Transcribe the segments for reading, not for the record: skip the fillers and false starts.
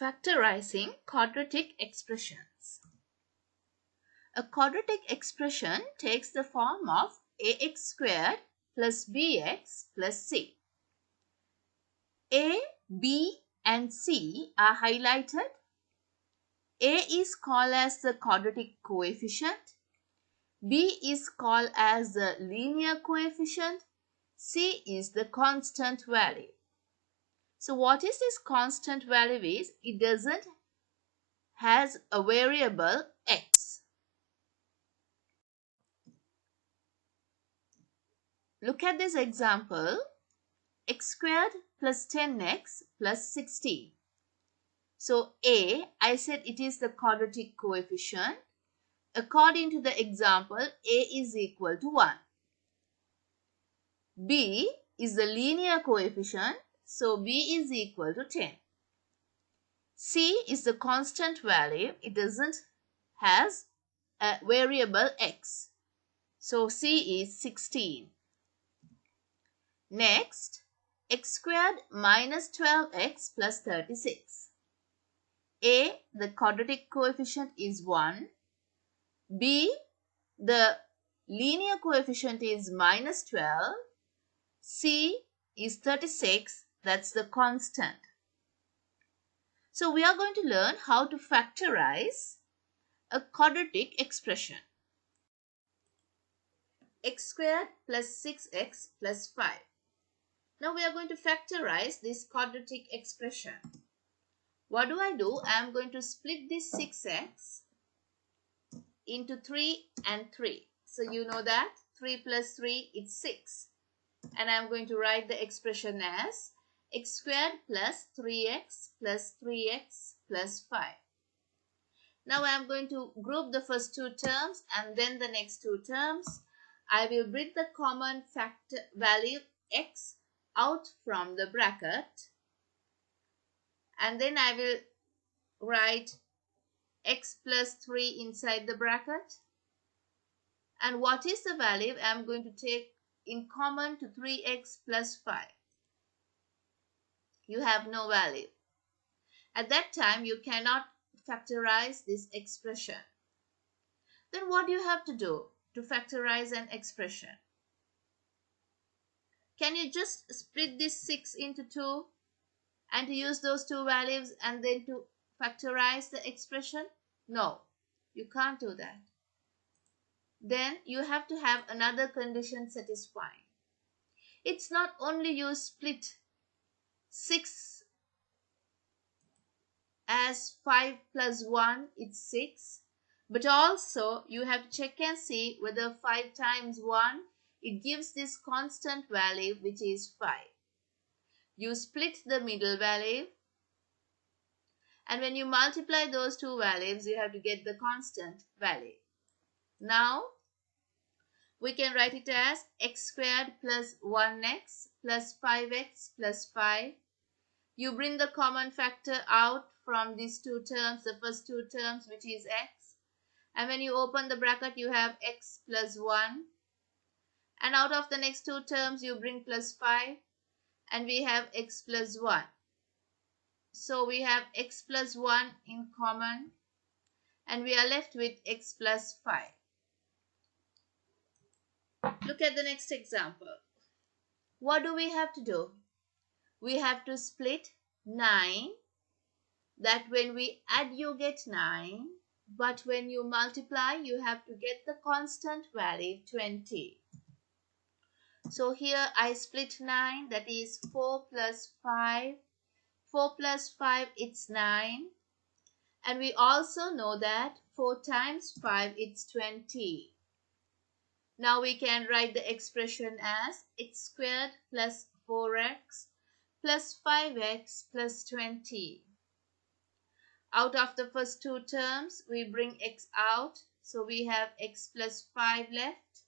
Factorizing quadratic expressions. A quadratic expression takes the form of ax squared plus bx plus c. A, b and c are highlighted. A is called as the quadratic coefficient. B is called as the linear coefficient. C is the constant value. So what is this constant value is? It doesn't has a variable x. Look at this example. X squared plus 10x plus 16. So A, I said it is the quadratic coefficient. According to the example, A is equal to 1. B is the linear coefficient. So B is equal to 10. C is the constant value. It doesn't has a variable x. So C is 16. Next, x squared minus 12x plus 36. A, the quadratic coefficient is 1. B, the linear coefficient is minus 12. C is 36. That's the constant. So we are going to learn how to factorize a quadratic expression. X squared plus 6x plus 5. Now we are going to factorize this quadratic expression. What do? I am going to split this 6x into 3 and 3. So you know that 3 plus 3 is 6. And I am going to write the expression as x squared plus 3x plus 3x plus 5. Now I am going to group the first two terms and then the next two terms. I will bring the common factor value x out from the bracket. And then I will write x plus 3 inside the bracket. And what is the value? I am going to take in common to 3x plus 5. You have no value. At that time, you cannot factorize this expression. Then what do you have to do to factorize an expression? Can you just split this 6 into 2 and to use those two values and then to factorize the expression? No, you can't do that. Then you have to have another condition satisfying. It's not only you split 6 as 5 plus 1 it's 6, but also you have to check and see whether 5 times 1 it gives this constant value which is 5. You split the middle value, and when you multiply those two values you have to get the constant value. Now we can write it as x squared plus 1x plus 5x plus 5. You bring the common factor out from these two terms, the first two terms which is x. And when you open the bracket you have x plus 1. And out of the next two terms you bring plus 5. And we have x plus 1. So we have x plus 1 in common. And we are left with x plus 5. Look at the next example. What do we have to do? We have to split 9. That when we add you get 9. But when you multiply you have to get the constant value 20. So here I split 9, that is 4 plus 5. 4 plus 5 it's 9. And we also know that 4 times 5 it's 20. Now we can write the expression as x squared plus 4x plus 5x plus 20. Out of the first two terms, we bring x out. So we have x plus 5 left.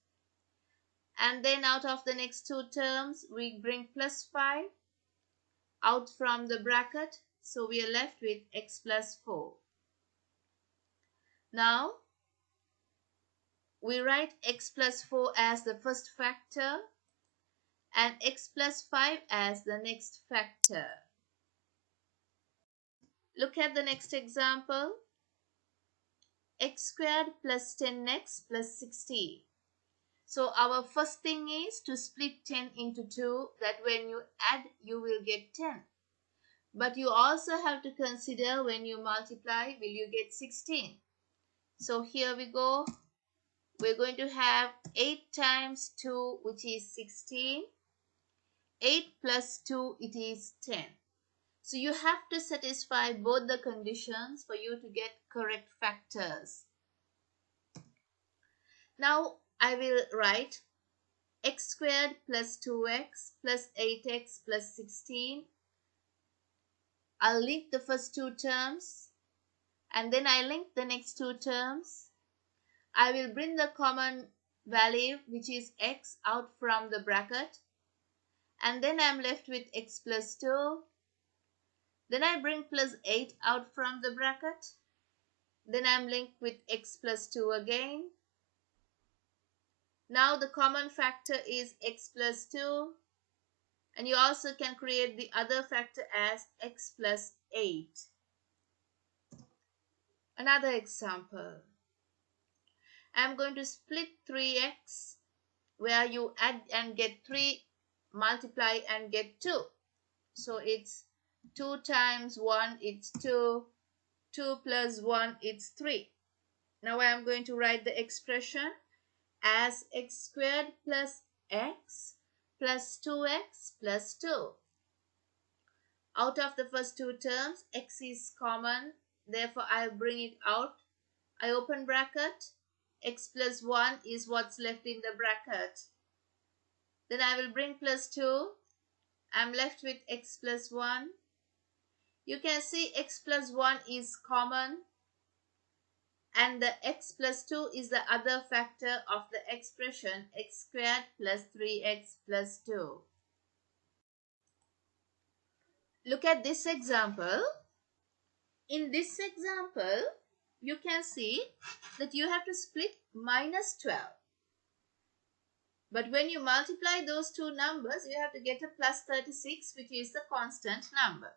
And then out of the next two terms, we bring plus 5 out from the bracket. So we are left with x plus 4. Now, we write x plus 4 as the first factor and x plus 5 as the next factor. Look at the next example. X squared plus 10x plus 16. So our first thing is to split 10 into 2, that when you add you will get 10. But you also have to consider when you multiply will you get 16. So here we go. We're going to have 8 times 2, which is 16. 8 plus 2, it is 10. So you have to satisfy both the conditions for you to get correct factors. Now I will write x squared plus 2x plus 8x plus 16. I'll link the first two terms and then I link the next two terms. I will bring the common value, which is x, out from the bracket, and then I'm left with x plus 2. Then I bring plus 8 out from the bracket. Then I'm linked with x plus 2 again. Now the common factor is x plus 2. And you also can create the other factor as x plus 8. Another example. I'm going to split 3x, where you add and get 3, multiply and get 2. So it's 2 times 1, it's 2. 2 plus 1, it's 3. Now I am going to write the expression as x squared plus x plus 2x plus 2. Out of the first two terms, x is common. Therefore, I bring it out. I open bracket. X plus 1 is what's left in the bracket. Then I will bring plus 2. I'm left with x plus 1. You can see x plus 1 is common. And the x plus 2 is the other factor of the expression x squared plus 3x plus 2. Look at this example. In this example, you can see that you have to split minus 12. But when you multiply those two numbers, you have to get a plus 36, which is the constant number.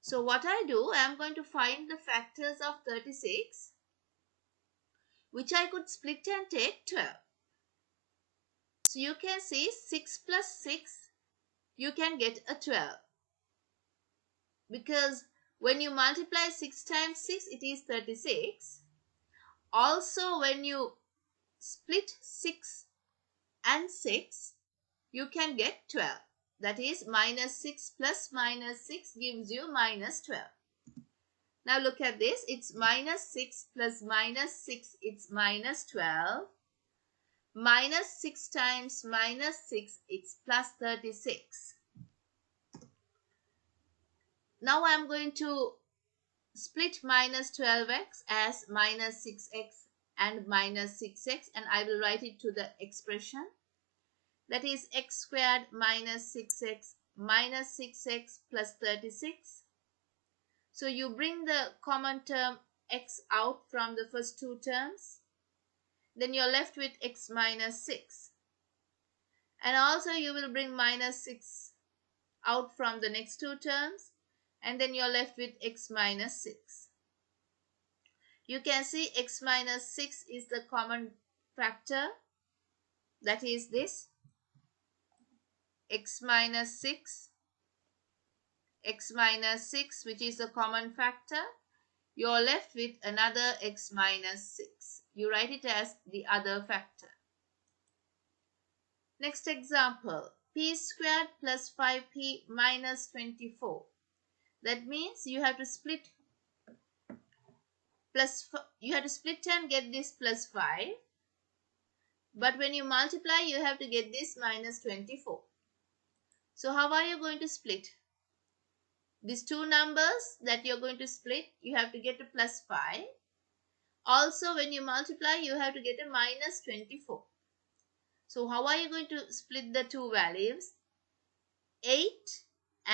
So what I do, I am going to find the factors of 36, which I could split and take 12. So you can see 6 plus 6, you can get a 12. Because when you multiply 6 times 6, it is 36. Also, when you split 6 and 6, you can get 12. That is, minus 6 plus minus 6 gives you minus 12. Now look at this. It's minus 6 plus minus 6. It's minus 12. Minus 6 times minus 6. It's plus 36. Now I'm going to split minus 12x as minus 6x and minus 6x, and I will write it to the expression. That is x squared minus 6x plus 36. So you bring the common term x out from the first two terms. Then you're left with x minus 6. And also you will bring minus 6 out from the next two terms. And then you're left with x minus 6. You can see x minus 6 is the common factor. That is this. X minus 6, which is a common factor. You're left with another x minus 6. You write it as the other factor. Next example, p squared plus 5p minus 24. That means you have to split and get this plus 5. But when you multiply, you have to get this minus 24. So how are you going to split? These two numbers that you're going to split, you have to get a plus 5. Also, when you multiply, you have to get a minus 24. So how are you going to split the two values? 8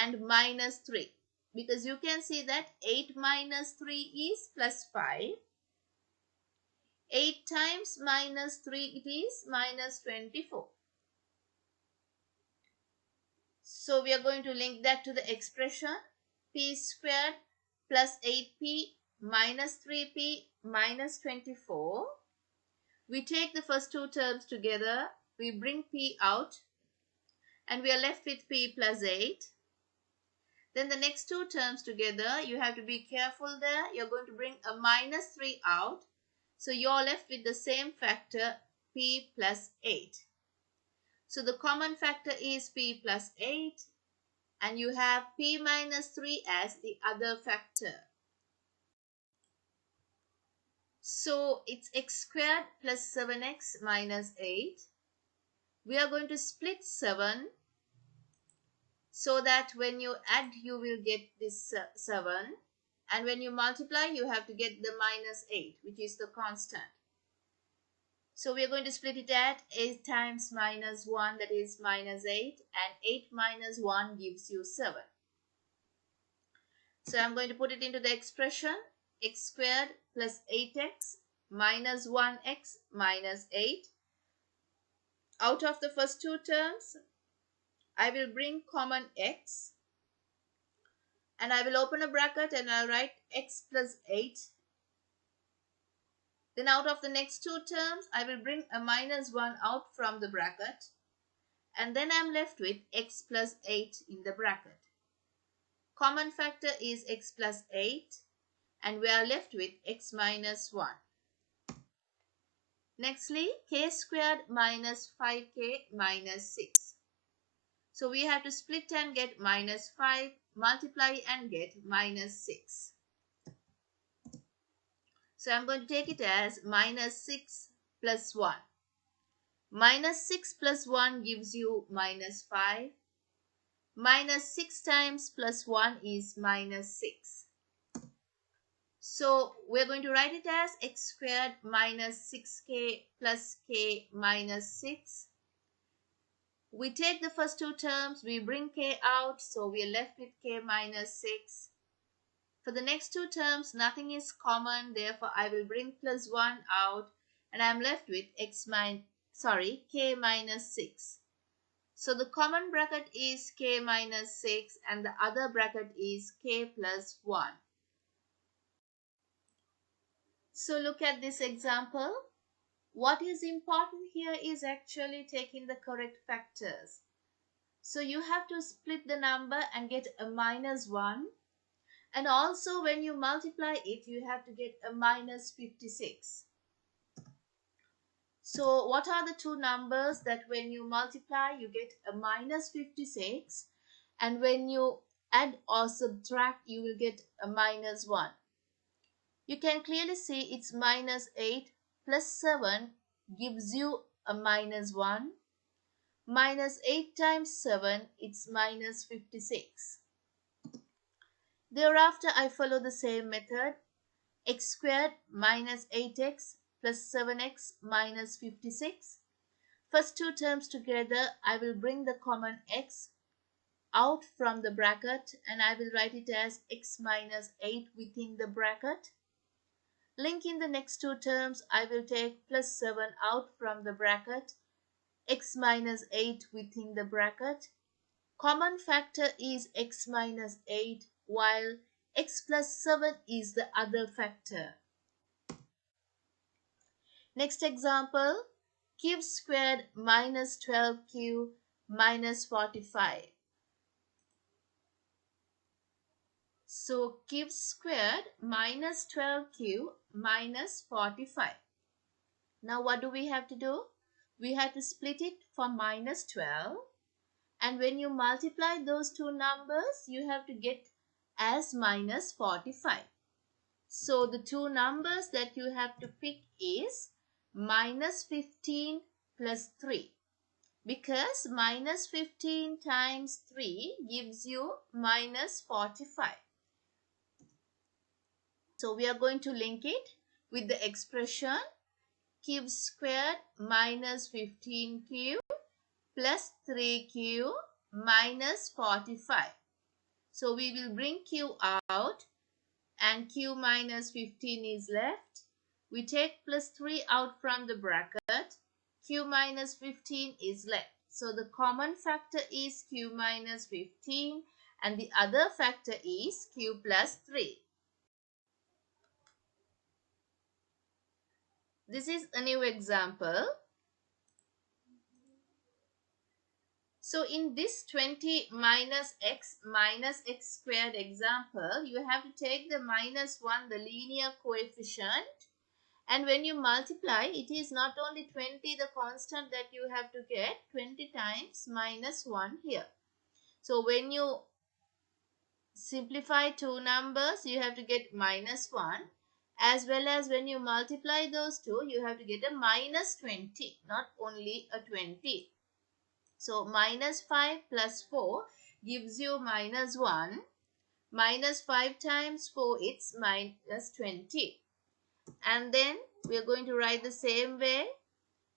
and minus 3. Because you can see that 8 minus 3 is plus 5. 8 times minus 3, it is minus 24. So we are going to link that to the expression. p squared plus 8p minus 3p minus 24. We take the first two terms together, we bring p out, and we are left with p plus 8. Then the next two terms together, you have to be careful there. You're going to bring a minus 3 out. So you're left with the same factor, p plus 8. So the common factor is p plus 8, and you have p minus 3 as the other factor. So it's x squared plus 7x minus 8. We are going to split 7 so that when you add, you will get this 7. And when you multiply, you have to get the minus 8, which is the constant. So we are going to split it at 8 times minus 1, that is minus 8. And 8 minus 1 gives you 7. So I'm going to put it into the expression. X squared plus 8x minus 1x minus 8. Out of the first two terms, I will bring common x. And I will open a bracket and I'll write x plus 8. Then out of the next two terms, I will bring a minus 1 out from the bracket. And then I'm left with x plus 8 in the bracket. Common factor is x plus 8. And we are left with x minus 1. Nextly, k squared minus 5k minus 6. So we have to split and get minus 5, multiply and get minus 6. So I'm going to take it as minus 6 plus 1. Minus 6 plus 1 gives you minus 5. Minus 6 times plus 1 is minus 6. So we're going to write it as x squared minus 6k plus k minus 6. We take the first two terms, we bring k out, so we are left with k minus 6. For the next two terms, nothing is common, therefore I will bring plus 1 out, and I am left with k minus 6. So the common bracket is k minus 6 and the other bracket is k plus 1. So look at this example. What is important here is actually taking the correct factors. So you have to split the number and get a minus 1. And also when you multiply it, you have to get a minus 56. So what are the two numbers that when you multiply, you get a minus 56. And when you add or subtract, you will get a minus 1. You can clearly see it's minus 8 plus 7 gives you a minus 1. Minus 8 times 7, it's minus 56. Thereafter, I follow the same method. X squared minus 8x plus 7x minus 56. First two terms together, I will bring the common x out from the bracket and I will write it as x minus 8 within the bracket. Linking the next two terms, I will take plus 7 out from the bracket, x minus 8 within the bracket. Common factor is x minus 8, while x plus 7 is the other factor. Next example, cube squared minus 12q minus 45. So cube squared minus 12q minus 45. Now what do we have to do? We have to split it for minus 12. And when you multiply those two numbers, you have to get as minus 45. So the two numbers that you have to pick is minus 15 plus 3. Because minus 15 times 3 gives you minus 45. So we are going to link it with the expression cube squared minus 15q plus 3q minus 45. So we will bring q out and q minus 15 is left. We take plus 3 out from the bracket. Q minus 15 is left. So the common factor is q minus 15 and the other factor is q plus 3. This is a new example. So in this 20 minus x squared example, you have to take the minus 1, the linear coefficient, and when you multiply, it is not only 20 the constant that you have to get, 20 times minus 1 here. So when you simplify two numbers, you have to get minus 1, as well as when you multiply those two, you have to get a minus 20, not only a 20. So minus 5 plus 4 gives you minus 1. Minus 5 times 4, it's minus 20. And then we are going to write the same way.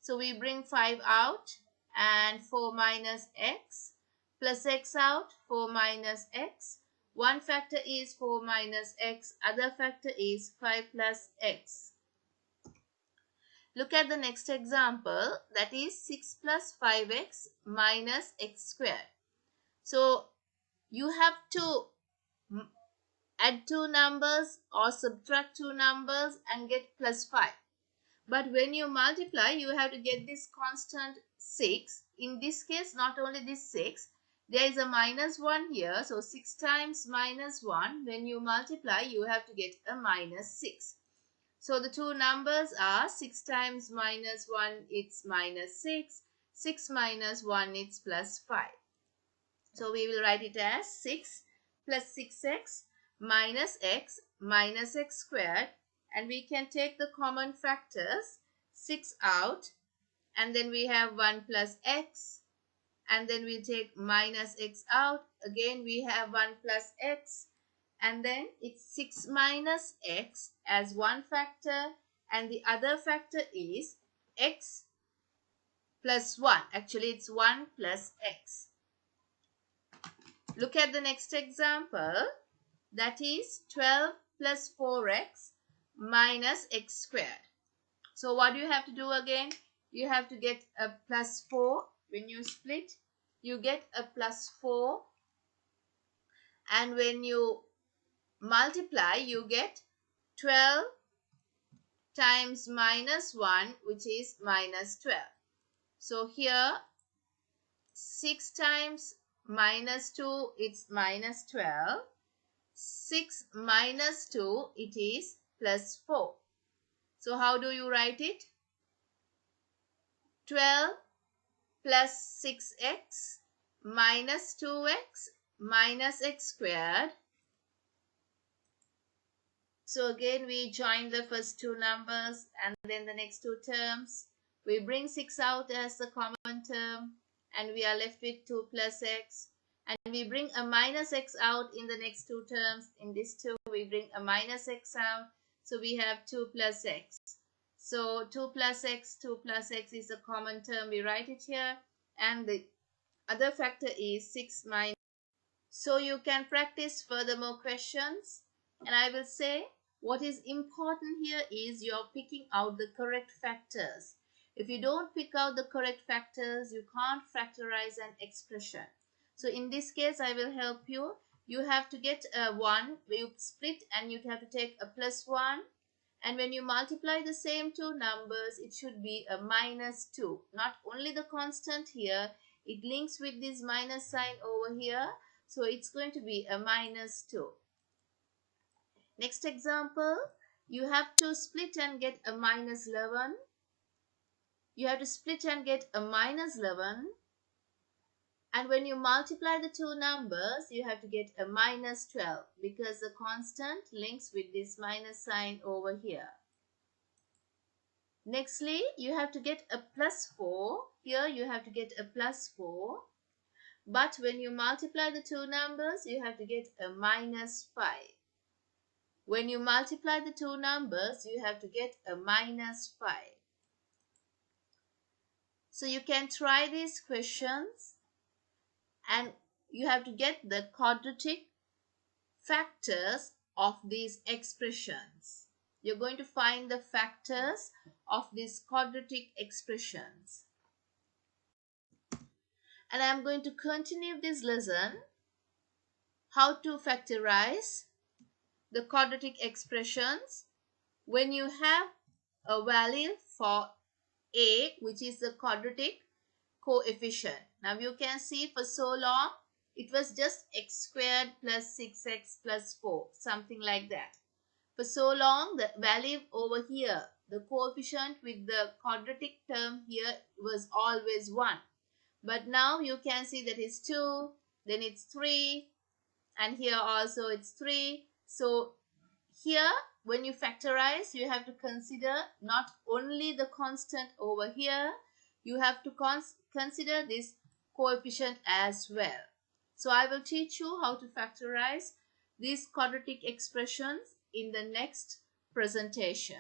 So we bring 5 out and 4 minus x plus x out, 4 minus x. One factor is 4 minus x, other factor is 5 plus x. Look at the next example, that is 6 plus 5x minus x squared. So you have to add two numbers or subtract two numbers and get plus 5. But when you multiply, you have to get this constant 6. In this case, not only this 6, there is a minus 1 here. So 6 times minus 1, when you multiply, you have to get a minus 6. So the two numbers are 6 times minus 1, it's minus 6. 6 minus 1, it's plus 5. So we will write it as 6 plus 6x minus x squared. And we can take the common factors, 6 out. And then we have 1 plus x. And then we take minus x out. Again we have 1 plus x. And then it's 6 minus x as one factor, and the other factor is x plus 1. Actually, it's 1 plus x. Look at the next example. That is 12 plus 4x minus x squared. So what do you have to do again? You have to get a plus 4. When you split, you get a plus 4. And when you multiply, you get 12 times minus 1, which is minus 12. So here 6 times minus 2, it's minus 12. 6 minus 2, it is plus 4. So how do you write it? 12 plus 6x minus 2x minus x squared. So again we join the first two numbers and then the next two terms. We bring 6 out as the common term and we are left with 2 plus x. And we bring a minus x out in the next two terms. In this two we bring a minus x out. So we have 2 plus x. So 2 plus x is a common term. We write it here. And the other factor is 6 minus. So you can practice furthermore questions. And I will say what is important here is you're picking out the correct factors. If you don't pick out the correct factors, you can't factorize an expression. So in this case, I will help you. You have to get a 1, you split and you have to take a plus 1. And when you multiply the same two numbers, it should be a minus 2. Not only the constant here, it links with this minus sign over here. So it's going to be a minus 2. Next example, you have to split and get a minus 11. You have to split and get a minus 11. And when you multiply the two numbers, you have to get a minus 12 because the constant links with this minus sign over here. Nextly, you have to get a plus 4. Here you have to get a plus 4. But when you multiply the two numbers, you have to get a minus 5. When you multiply the two numbers, you have to get a minus 5. So you can try these questions and you have to get the quadratic factors of these expressions. You're going to find the factors of these quadratic expressions. And I'm going to continue this lesson how to factorize the quadratic expressions when you have a value for a, which is the quadratic coefficient. Now you can see for so long it was just x squared plus 6x plus 4, something like that. For so long the value over here, the coefficient with the quadratic term here was always 1. But now you can see that it's 2, then it's 3, and here also it's 3. So here when you factorize, you have to consider not only the constant over here, you have to consider this coefficient as well. So I will teach you how to factorize these quadratic expressions in the next presentation.